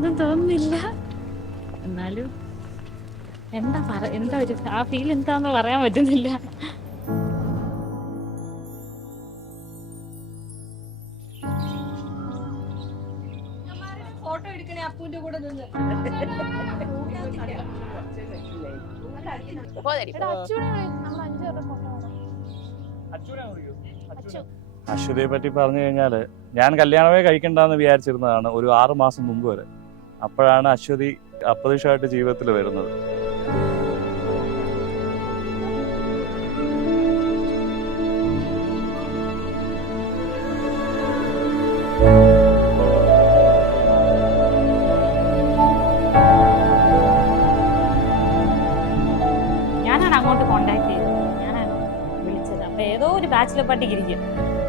ഒന്നും തോന്നുന്നില്ല. എന്നാലും എന്താ ഒരു ആ ഫീൽ എന്താന്ന് പറയാൻ പറ്റുന്നില്ല. ഫോട്ടോ എടുക്കണേ അപ്പൂന്റെ കൂടെ നിന്ന്. അശ്വതിയെ പറ്റി പറഞ്ഞു കഴിഞ്ഞാല് ഞാൻ കല്യാണമേ കഴിക്കണ്ടെന്ന് വിചാരിച്ചിരുന്നതാണ് ഒരു 6 മാസം മുമ്പ് വരെ. അപ്പോഴാണ് അശ്വതി അപ്രതീക്ഷിതമായിട്ട് ജീവിതത്തിൽ വരുന്നത്. ഞാനാണ് അങ്ങോട്ട് കോണ്ടാക്ട് ചെയ്തത്, ഞാനാണ് വിളിച്ചത്. അപ്പൊ ഏതോ ഒരു ബാച്ചിലർ പാർട്ടിക്ക് ഇരിക്കും.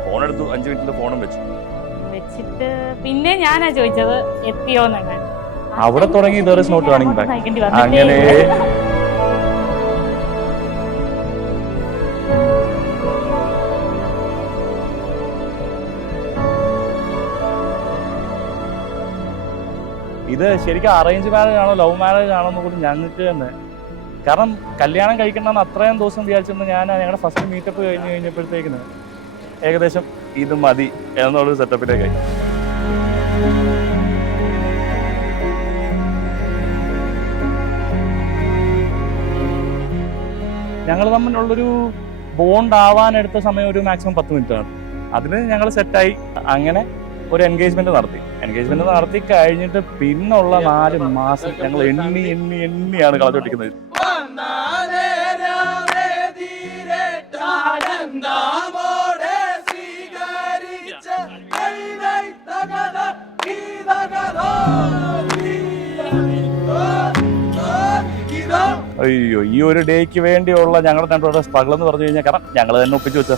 ഫോൺ എടുത്തു, 5 മിനിറ്റിൽ ഫോണും വെച്ചിട്ട് പിന്നെ ഞാനാ ചോദിച്ചത് എത്തിയോന്നങ്ങനെ. അവിടെ തുടങ്ങി there is no turning back. അങ്ങനെ ഇത് ശരിക്കും അറേഞ്ച് മാരേജ് ആണോ ലവ് മാരേജ് ആണോ എന്ന് കൂടി ഞങ്ങൾക്ക് തന്നെ, കാരണം കല്യാണം കഴിക്കണമെന്ന് അത്രയും ദിവസം വിചാരിച്ചിരുന്നു. ഞാൻ ഞങ്ങളുടെ ഫസ്റ്റ് മീറ്റപ്പ് കഴിഞ്ഞപ്പോഴത്തേക്കിന് ഏകദേശം ഇത് മതി എന്നുള്ളൊരു സെറ്റപ്പിലേക്കായി. ഞങ്ങൾ തമ്മിലുള്ളൊരു ബോണ്ട് ആവാൻ എടുത്ത സമയം ഒരു മാക്സിമം 10 മിനിറ്റ് ആണ്. അതിന് ഞങ്ങൾ സെറ്റായി അങ്ങനെ ഒരു എൻഗേജ്മെന്റ് നടത്തി കഴിഞ്ഞിട്ട് പിന്നുള്ള 4 മാസം ഞങ്ങൾ എണ്ണിയാണ് കളച്ചോട്ടിക്കുന്നത്. അയ്യോ, ഈ ഒരു ഡേക്ക് വേണ്ടിയുള്ള ഞങ്ങളുടെ രണ്ടുപേരുടെ സ്ട്രഗിൾ എന്ന് പറഞ്ഞു കഴിഞ്ഞാൽ, കാരണം ഞങ്ങൾ തന്നെ ഒപ്പിച്ചു വെച്ച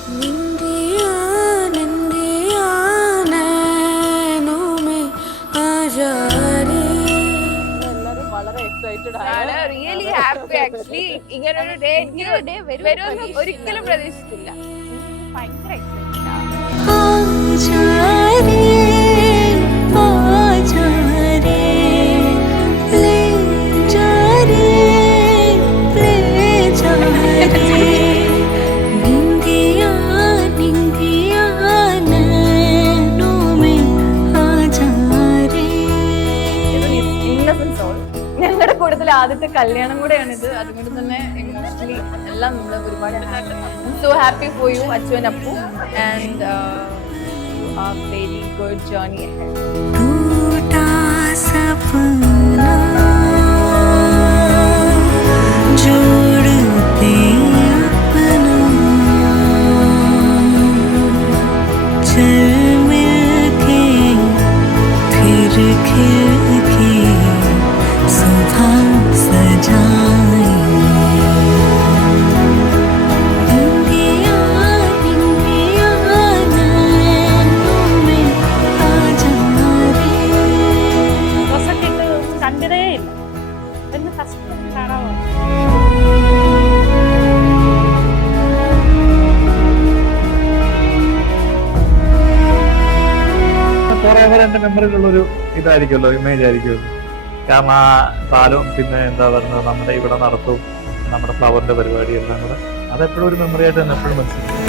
ഒരിക്കലും പ്രതീക്ഷിച്ചില്ല. ഭയങ്കര ഞങ്ങളുടെ കൂടുതൽ ആദ്യത്തെ കല്യാണം കൂടെയാണിത്. അതുകൊണ്ട് തന്നെ ഇമോഷണലി എല്ലാം നമ്മൾ ഒരുപാട് so happy for you Achu and Appu, and a very good journey ahead. എന്റെ മെമ്മറിയിലുള്ളൊരു ഇതായിരിക്കുമല്ലോ, ഇമേജ് ആയിരിക്കുമല്ലോ. കാരണം ആ താലവും പിന്നെ എന്താ പറയുന്നത് നമ്മുടെ ഇവിടെ നടത്തും, നമ്മുടെ ഫ്ലവറിന്റെ പരിപാടി എല്ലാം കൂടെ അതെപ്പോഴും ഒരു മെമ്മറി ആയിട്ട് തന്നെ എപ്പോഴും മനസ്സിലാക്കും.